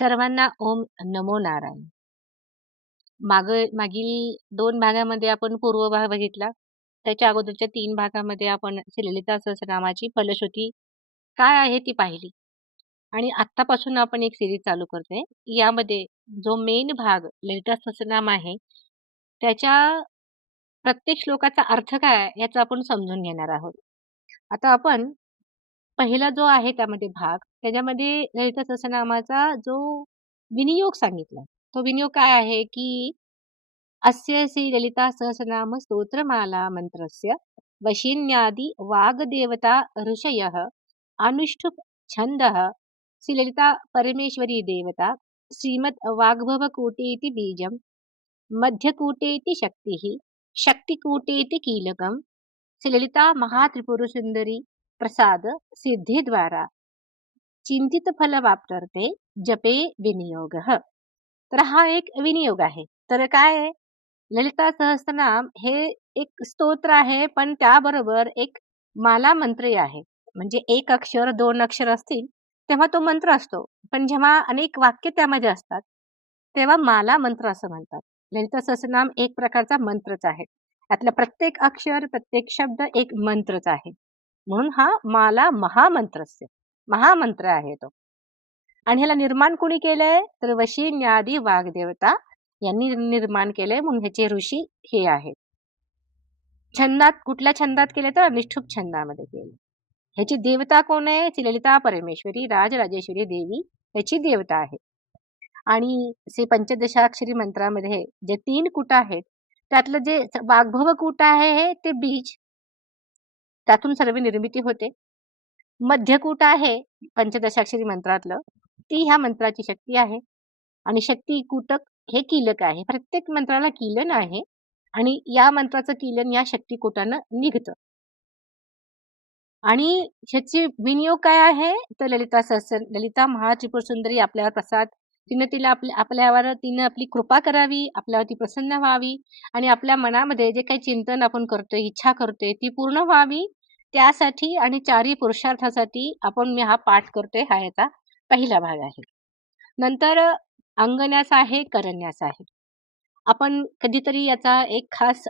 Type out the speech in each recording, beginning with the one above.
सर्वांना ओम नमो नारायण. माग मागील दोन भागामध्ये आपण पूर्व भाग बघितला. त्याच्या अगोदरच्या तीन भागामध्ये आपण श्रीललिता सहस्रनामाची फलश्रुती काय आहे ती पाहिली. आणि आत्तापासून आपण एक सिरीज चालू करतोय. यामध्ये जो मेन भाग ललिता सहस्रनाम आहे, त्याच्या प्रत्येक श्लोकाचा अर्थ काय याचं याचा आपण समजून घेणार आहोत. आता आपण पहिला जो आहे त्यामध्ये भाग, त्याच्यामध्ये ललिता सहस्रनामाचा जो विनियोग सांगितला. तो विनियोग काय आहे, की अस्य श्री ललिता सहस्रनाम स्तोत्रमाला मंत्रस्य वशिन्यादि वाग्देवता ऋषयः अनुष्ठुप छन्दः श्रीललिता परमेश्वरी देवता श्रीमद् वाग्भवकूटेति बीजं मध्यकूटेति शक्तिः शक्तिकूटेति कीलकं श्रीललिता महात्रिपुरसुन्दरी प्रसाद सिद्धिद्वारा चिंतित फल वाप्तर्थे जपे विनियोग. तर हा एक विनियोग आहे. तर काय आहे? ललिता सहस्रनाम हे एक स्तोत्र आहे पण त्याबरोबर एक माला मंत्र आहे. म्हणजे एक अक्षर दोन अक्षर असतील तेव्हा तो मंत्र असतो. पण जेव्हा अनेक वाक्य त्यामध्ये असतात तेव्हा माला मंत्र असं म्हणतात. ललिता सहस्रनाम एक प्रकारचा मंत्रच आहे. त्यातला प्रत्येक अक्षर प्रत्येक शब्द एक मंत्रच आहे. म्हणून हा माला महामंत्रस्य. महामंत्र आहे तो. आणि ह्याला निर्माण कोणी केलंय? तर वशी न्यादी वाघदेवता यांनी निर्माण केलंय म्हणून ह्याचे ऋषी हे आहेत. छंदात कुठल्या छंदात केले तर निष्ठुप छंदामध्ये केले ह्याची देवता कोण आहे? ती ललिता परमेश्वरी राजराजेश्वरी देवी ह्याची देवता आहे. आणि श्री पंचदशाक्षरी मंत्रामध्ये जे तीन कुट आहेत त्यातलं जे वाग्भव कूट आहे हे ते बीज. त्यातून सर्व निर्मिती होते. मध्यकूट आहे पंचदशाक्षरी मंत्रातलं. ती ह्या मंत्राची शक्ती आहे. आणि शक्ती कुटक हे कीलक आहे. प्रत्येक मंत्राला किलन आहे आणि या मंत्राचं किलन या शक्तीकूटानं निघतं. आणि ह्याची विनियोग काय आहे? तर ललिता सहस्र ललिता महात्रिपुर सुंदरी आपल्यावर प्रसाद. तिनं तिला आपल्या आपल्यावर तिनं आपली कृपा करावी आपल्यावरती प्रसन्न व्हावी आणि आपल्या मनामध्ये जे काही चिंतन आपण करतोय इच्छा करतोय ती पूर्ण व्हावी. त्यासाठी आणि चारी पुरुषार्थासाठी आपण मी हा पाठ करतोय हा याचा पहिला भाग आहे. नंतर अंगन्यास आहे करण्यास आहे. आपण कधीतरी याचा एक खास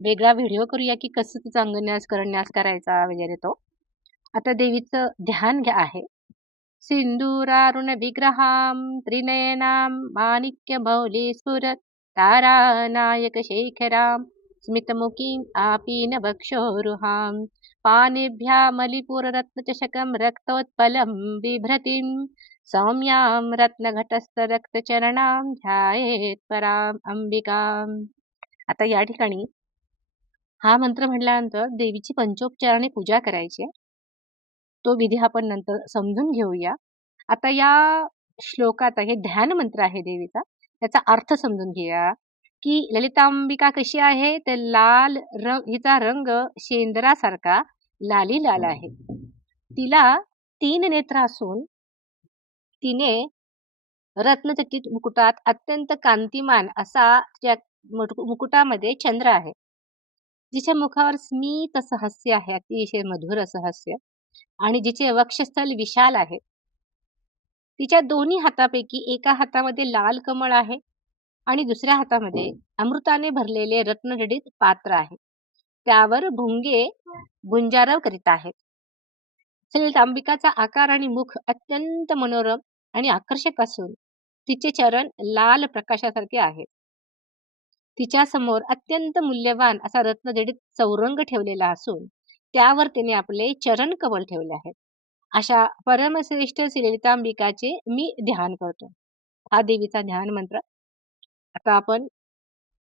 वेगळा व्हिडिओ करूया की कसं तिचा अंगन्यास करण्यास करायचा वगैरे तो. आता देवीचं ध्यान घ्या आहे. सिंदूरारुण विग्रहाम त्रिनयनाम माणिक्य भौली स्फुरत तारा नायक शेखराम स्मितमुखीं आपीन बक्षोरुहाम पाणिभ्यामलिपुररत्नचषकं रक्तोत्पलं बिभ्रतीं। सौम्यां रत्नघटस्थरक्तचरणां ध्यायेत् पराम् अंबिकाम्। आता या ठिकाणी हा मंत्र म्हटल्यानंतर देवीची पंचोपचाराने पूजा करायची तो विधी आपण नंतर समजून घेऊया। आता या श्लोकात हे ध्यान मंत्र आहे देवीचा। त्याचा अर्थ समजून घेऊया की ललितांबिका कशी आहे? तर लाल रंग हिचा रंग शेंद्रासारखा लाली लाल आहे. तिला तीन नेत्र असून तिने रत्नचकित मुकुटात अत्यंत कांतिमान असा त्या मुकुटामध्ये चंद्र आहे. जिच्या मुखावर स्मित असं हास्य आहे अतिशय मधुर असं हास्य आणि जिचे वक्षस्थल विशाल आहे. तिच्या दोन्ही हातापैकी एका हातामध्ये लाल कमळ आहे आणि दुसऱ्या हातामध्ये अमृताने भरलेले रत्नजडित पात्र आहे. त्यावर भुंगे गुंजारव करीत आहेत. श्री अंबिकाचा आकार आणि मुख अत्यंत मनोरम आणि आकर्षक असून तिचे चरण लाल प्रकाशासारखे आहेत. तिच्या समोर अत्यंत मूल्यवान असा रत्नजडित चौरंग ठेवलेला असून त्यावर तिने आपले चरण कवल ठेवले आहेत. अशा परमश्रेष्ठ श्रीलितांबिकाचे मी ध्यान करतो. हा देवीचा ध्यान मंत्र. आता आपण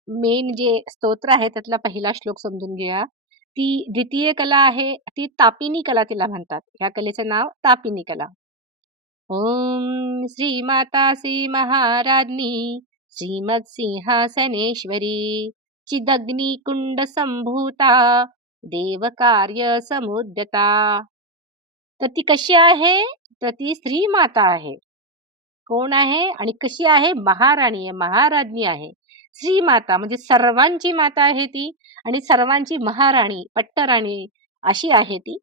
मेन जे स्तोत्र आहे त्यातला पहिला श्लोक समजून घेऊया. ती द्वितीय कला आहे ती तापिनी कला तिला म्हणतात. या कलेचं नाव तापिनी कला. ओम श्री माता श्री महाराज्ञी श्रीमद सिंहासनेश्वरी चिदग्नी कुंड संभूता देव कार्य समुद्यता. तर ती कशी आहे? तर ती श्री माता आहे. कोण आहे आणि कशी आहे? महाराणी आहे महाराज्ञी आहे. श्री माता म्हणजे सर्वांची माता आहे ती आणि सर्वांची महाराणी पट्टराणी अशी आहे ती.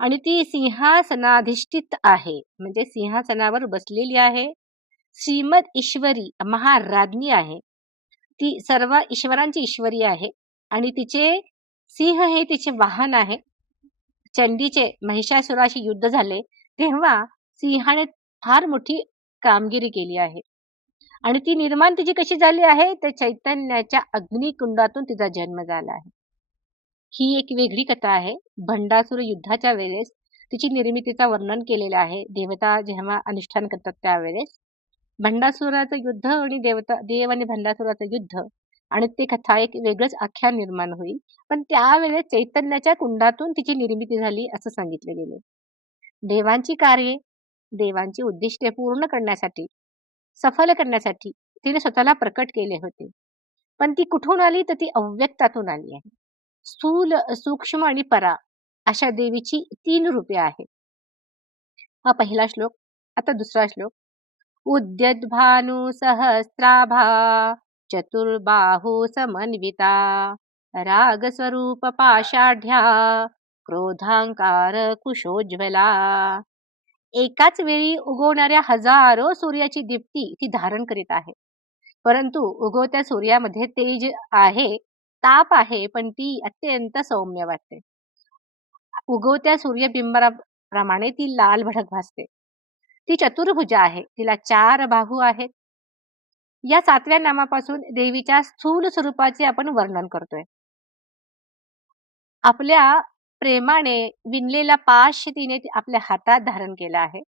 आणि ती सिंहासनाधिष्ठित आहे म्हणजे सिंहासनावर बसलेली आहे. श्रीमद ईश्वरी महाराज्ञी आहे. ती सर्व ईश्वरांची ईश्वरी आहे आणि तिचे सिंह हे तिचे वाहन आहे. चंडीचे महिषासुराशी युद्ध झाले तेव्हा सिंहाने फार मोठी कामगिरी केली आहे. आणि ती निर्माण तिची कशी झाली आहे? तर चैतन्याच्या अग्निकुंडातून तिचा जन्म झाला आहे. ही एक वेगळी कथा आहे. भंडासूर युद्धाच्या वेळेस तिची निर्मितीचा वर्णन केलेलं आहे. देवता जेव्हा अनुष्ठान करतात त्यावेळेस. भंडासुराचं युद्ध आणि देवता देव आणि भंडासुराचं युद्ध आणि ते कथा एक वेगळंच आख्यान निर्माण होईल. पण त्यावेळेस चैतन्याच्या कुंडातून तिची निर्मिती झाली असं सांगितले गेले. देवांची कार्ये देवांची उद्दिष्टे पूर्ण करण्यासाठी सफल करण्यासाठी तिने स्वतःला प्रकट केले होते. पण ती कुठून आली तर ती अव्यक्तातून आली आहे. स्थूल सूक्ष्म आणि परा अशा देवीची तीन रूपे आहेत. हा पहिला श्लोक आता दुसरा श्लोक. उद्यद्भानु सहस्राभा चतुर्बाहू समन्विता रागस्वरूप पाषाढ्या क्रोधांकार कुशोज्वला एकाच वेळी उगवणाऱ्या हजारो सूर्याची दीप्ती ती धारण करीत आहे. परंतु उगवत्या सूर्यामध्ये तेज आहे ताप आहे पण ती अत्यंत सौम्य वाटते. उगवत्या सूर्यबिंबराप्रमाणे ती लाल भडक भासते. ती चतुर्भुजा आहे तिला चार बाहू आहेत. या सातव्या नामापासून देवीच्या स्थूल स्वरूपाचे आपण वर्णन करतोय. आपल्या प्रेमाने विणलेला पाश तिने आपल्या हातात धारण केला आहे.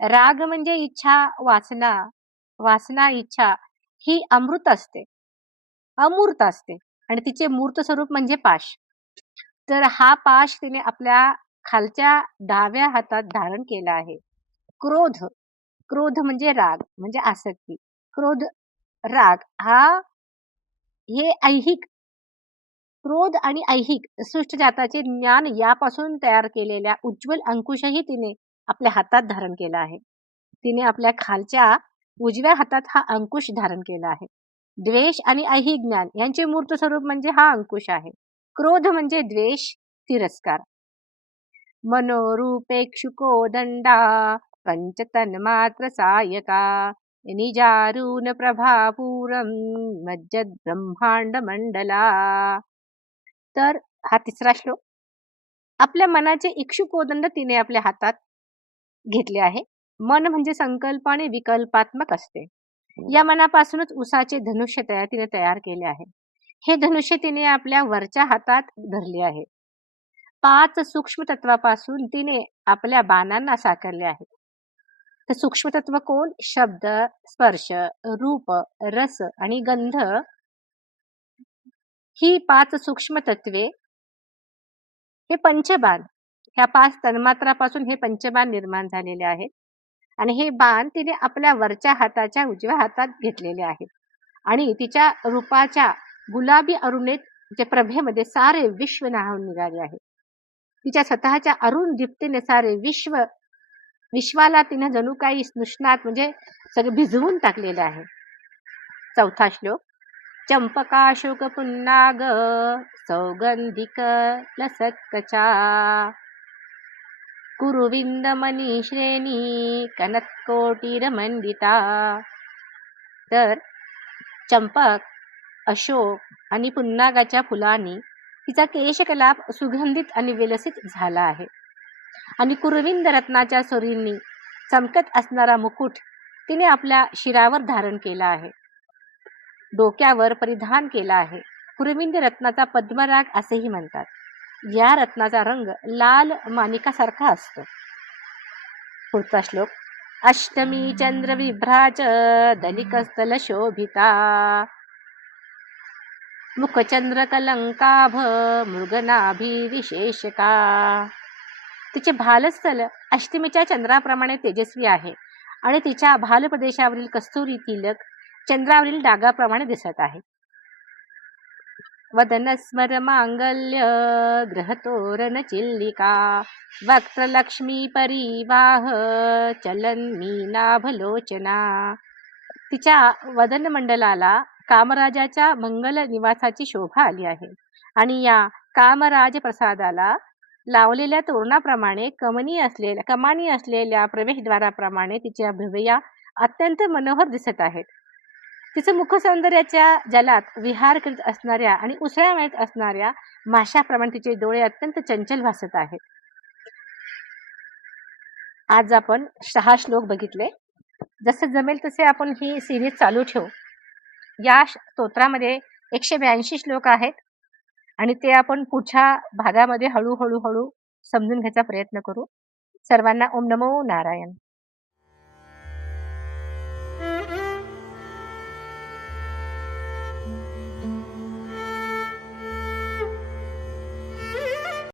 राग म्हणजे इच्छा वासना वासना इच्छा ही अमृत असते. अमूर्त असते आणि तिचे मूर्त स्वरूप म्हणजे पाश. तर हा पाश तिने आपल्या खालच्या डाव्या हातात धारण केला आहे. क्रोध क्रोध म्हणजे राग म्हणजे आसक्ती. क्रोध राग हा हे ऐहिक क्रोध आणि ऐहिक सृष्ट जाताचे ज्ञान यापासून तयार केलेल्या उज्ज्वल अंकुशही तिने आपल्या हातात धारण केला आहे. तिने आपल्या खालच्या उजव्या हातात हा अंकुश धारण केला आहे. द्वेष आणि ऐहिक ज्ञान यांचे मूर्त स्वरूप म्हणजे हा अंकुश आहे. क्रोध म्हणजे द्वेष तिरस्कार. मनोरूपेक्षुको दंडा पंचतन मात्र सायका निजारून प्रभापूरम मज्जद ब्रह्मांड मंडला. तर हा तिसरा श्लोक. आपल्या मनाचे इक्षु कोदंड तिने आपल्या हातात घेतले आहे. मन म्हणजे संकल्प आणि विकल्पात्मक असते. या मनापासूनच उसाचे धनुष्य तयार तिने तयार केले आहे. हे धनुष्य तिने आपल्या वरच्या हातात धरले आहे. पाच सूक्ष्म तत्वापासून तिने आपल्या बाणांना साकारले आहे. तर सूक्ष्म तत्व कोण? शब्द स्पर्श रूप रस आणि गंध ही पाच सूक्ष्म तत्वे हे पंचबाण. ह्या पाच तन्मात्रापासून हे पंचबाण निर्माण झालेले आहेत. आणि हे बाण तिने आपल्या वरच्या हाताच्या उजव्या हातात घेतलेले आहेत. आणि तिच्या रूपाच्या गुलाबी अरुणेत जे प्रभेमध्ये सारे विश्व नाहून निघाले आहे तिच्या स्वतःच्या अरुण दीप्तीने सारे विश्व विश्वाला तिने जणू काही स्नुष्णात म्हणजे सगळे भिजवून टाकलेले आहे. चौथा श्लोक. चंपकाशोक पुन्नाग सौगंधिक लसत्कचा कुरुविंदमनी श्रेणी मंडिता तर चंपक अशोक आणि पुन्नागाच्या फुलांनी तिचा केशकलाप सुगंधित आणि विलसित झाला आहे. आणि कुरुविंद रत्नाच्या सोरींनी चमकत असणारा मुकुट तिने आपल्या शिरावर धारण केला आहे. डोक्यावर परिधान केला आहे. कुरुमिंद रत्नाचा पद्मराग असेही म्हणतात. या रत्नाचा रंग लाल मानिकासारखा असतो. पुढचा श्लोक अष्टमी चंद्र विभ्राज दलिकस्थल शोभिता. मुखचंद्र कलंकाभ मृगनाभी विशेषका. तिचे भालस्थल अष्टमीच्या चंद्राप्रमाणे तेजस्वी आहे. आणि तिच्या भाल प्रदेशावरील कस्तुरी तिलक चंद्रावरील डागाप्रमाणे दिसत आहे. वदनस्मर मांगल्य ग्रहतोरण चिल्लिका वक्त्रलक्ष्मी परिवाह चलन मीनाभलोचना. तिच्या वदन मंडलाला कामराजाच्या मंगल निवासाची शोभा आली आहे. आणि या कामराज प्रसादाला लावलेल्या तोरणाप्रमाणे कमनी असलेल्या कमानी असलेल्या प्रवेशद्वाराप्रमाणे तिच्या भव्या अत्यंत मनोहर दिसत आहेत. तिचं मुखसौंदर्याच्या जलात विहार करीत असणाऱ्या आणि उसळ्या मारीत असणाऱ्या माशाप्रमाणे तिचे डोळे अत्यंत चंचल भासत आहेत. आज आपण सहा श्लोक बघितले. जसं जमेल तसे आपण ही सिरीज चालू ठेवू. या स्तोत्रामध्ये एकशे ब्याऐंशी श्लोक आहेत आणि ते आपण पुढच्या भागामध्ये हळूहळू हळू समजून घ्यायचा प्रयत्न करू. सर्वांना ओम नमो नारायण.